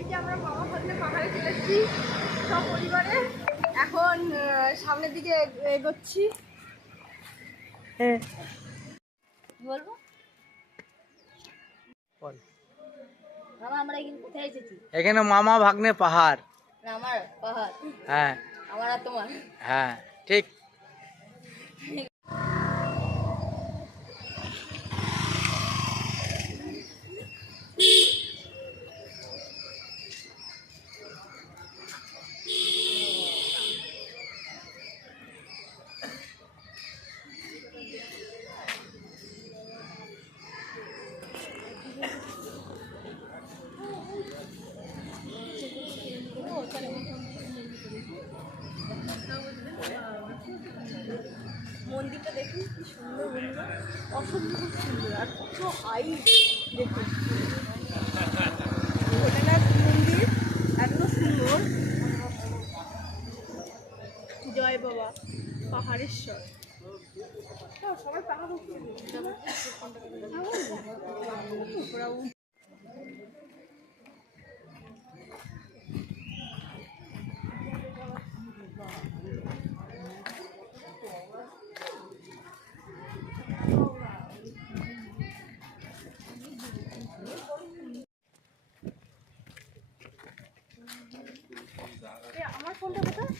এই যে আমরা মামা ভাগ্নে পাহাড়ে চলে এসেছি সব পরিবারে। এখন সামনের দিকে এগোচ্ছি। বলবো মামা আমরা এখানে কোথায় এসেছি? এখানে মামা ভাগ্নে পাহাড়। না আমার পাহাড়। হ্যাঁ আমার আর তোমার। হ্যাঁ ঠিক। মন্দিরটা দেখুন কি সুন্দর, বন্ধুরা অসম্ভব সুন্দর আর কত হাইট দেখুন। ভোলেনাথ মন্দির এত সুন্দর। জয় বাবা পাহাড়েশ্বর। সবাই পাহাড় আমার ফোনটা কোথায়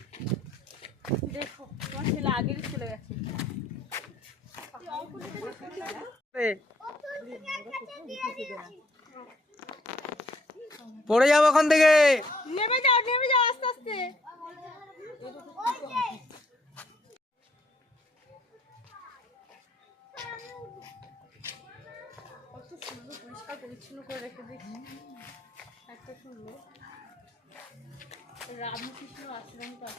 দেখো, তোমার ছেলে আগেই চলে গেছে। পড়ে যাবো ওখান থেকে। নেমে যাও আস্তে আস্তে। কত সুন্দর পরিষ্কার পরিচ্ছন্ন করে রেখে দিচ্ছি, এত সুন্দর। রামকৃষ্ণ আশ্রমটা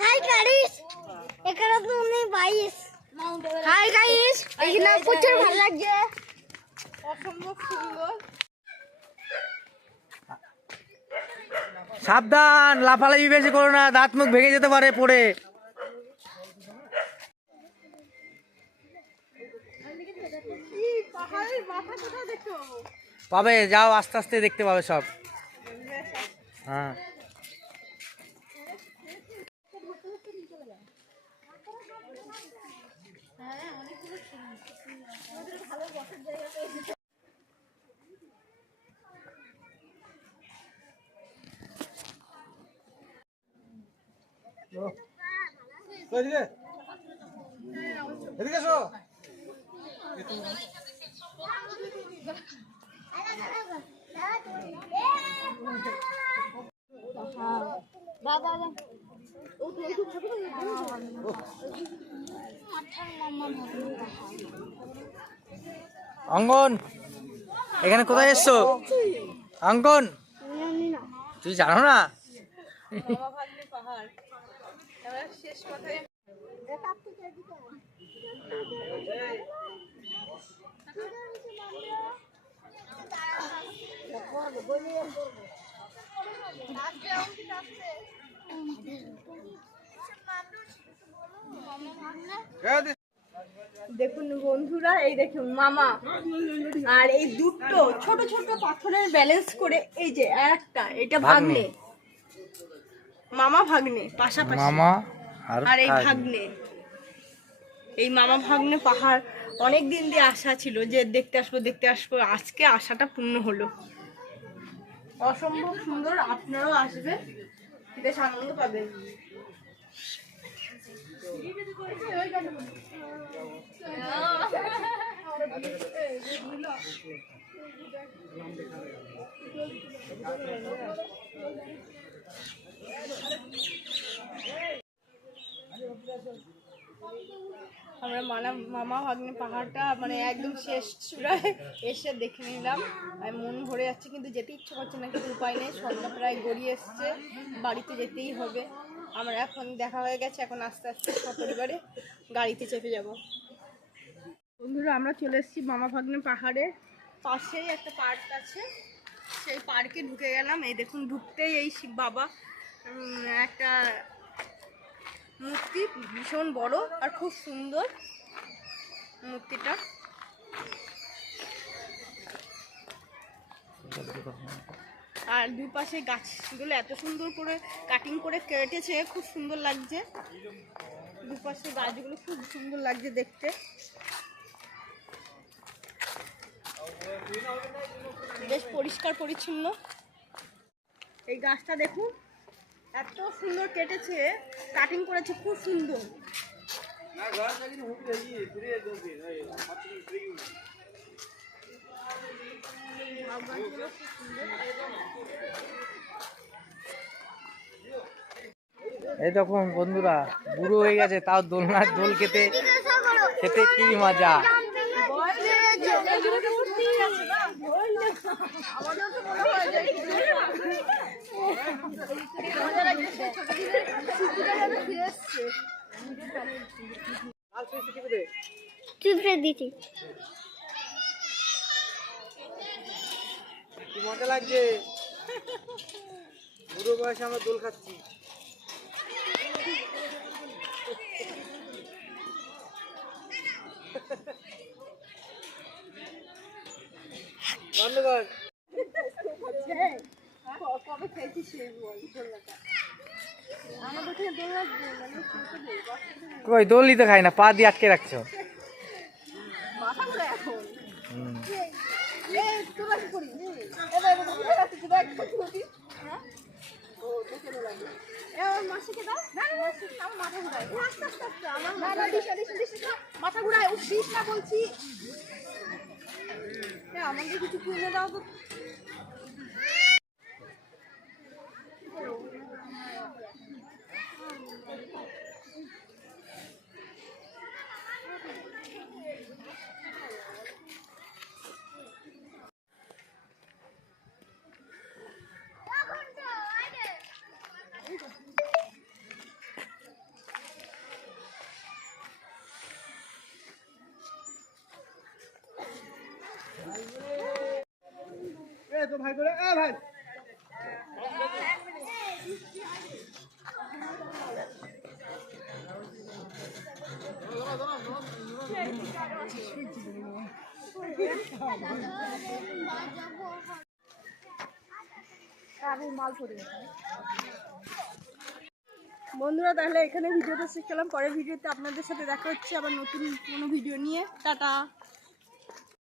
হাই গাইস, এখানে তুমি বাইস। হাই গাইস, এখানে প্রচুর ভালো লাগছে, অসম্ভব সুন্দর। সাবধান, লাফালাফি বেশি করো না, দাঁত মুখ ভেঙে যেতে পারে পড়ে। পাহাড়ের মাথা কোথায় দেখতে পাবো? পাবে, যাও আস্তে আস্তে দেখতে পাবে সব। হ্যাঁ এদিকে এসো। অঙ্গন, এখানে কোথায় এসছো? অঙ্গন, তুই জানো না? মামা ভাগ্নে পাহাড়। এবার শেষ কথায় দেখুন বন্ধুরা, এই দেখুন মামা আর এই দুটো ছোট ছোট পাথরের ব্যালেন্স করে, এই যে একটা, এটা ভাগ্নে, মামা ভাগ্নে পাশাপাশি। মামা আর এই ভাগ্নে, এই মামা ভাগ্নে পাহাড় অনেক দিন দিয়ে আশা ছিল যে দেখতে আসবো, আজকে আশাটা পূর্ণ হলো। অসম্ভব সুন্দর, আপনারাও আসবেন, বেশ আনন্দ পাবেন। আমরা মামা ভাগ্নে পাহাড়টা মানে একদম শেষ চূড়ায় এসে দেখে নিলাম, মন ভরে যাচ্ছে, কিন্তু যেতে ইচ্ছে করছে না, কিন্তু উপায় নেই, সন্ধ্যা প্রায় গড়িয়ে এসছে, বাড়িতে যেতেই হবে। আমরা এখন দেখা হয়ে গেছে, এখন আস্তে আস্তে সপরিবারে গাড়িতে চেপে যাব। বন্ধুরা, আমরা চলে এসেছি মামা ভাগ্নে পাহাড়ের পাশেই একটা পার্ক আছে, সেই পার্কে ঢুকে গেলাম। এই দেখুন, ঢুকতেই এই শিব বাবা একটা মূর্তি, ভীষণ বড় আর খুব সুন্দর মূর্তিটা। আর দুপাশে গাছগুলো এত সুন্দর করে কাটিং করে কেটেছে, খুব সুন্দর লাগছে। দুপাশে গাছগুলো খুব সুন্দর লাগছে দেখতে। বেশ পরিষ্কার পরিচ্ছন্ন। এই গাছটা দেখুন, এত সুন্দর কেটেছে, কাটিং করেছে, খুব সুন্দর। এই দেখুন বন্ধুরা, বুড়ো হয়ে গেছে তাও দোলনার দোল খেতে খেতে কি মজা। কি মজা লাগছে, বুড়ো বয়সে আমরা দোল খাচ্ছি। কবে খেয়েছিস আমাদের দোলনা কই দোলই তো খাই না, পা দিয়ে আটকে রাখছো। মাথা ঘুরে এখন মাথা ঘুরায় উঠিস না বলছি। আমাকে কিছু কিনে দাও তো। তো ভাই করে ভাই বন্ধুরা, তাহলে এখানে ভিডিওটা শেষ করলাম। পরের ভিডিওতে আপনাদের সাথে দেখা হচ্ছে আবার নতুন কোনো ভিডিও নিয়ে। টাটা।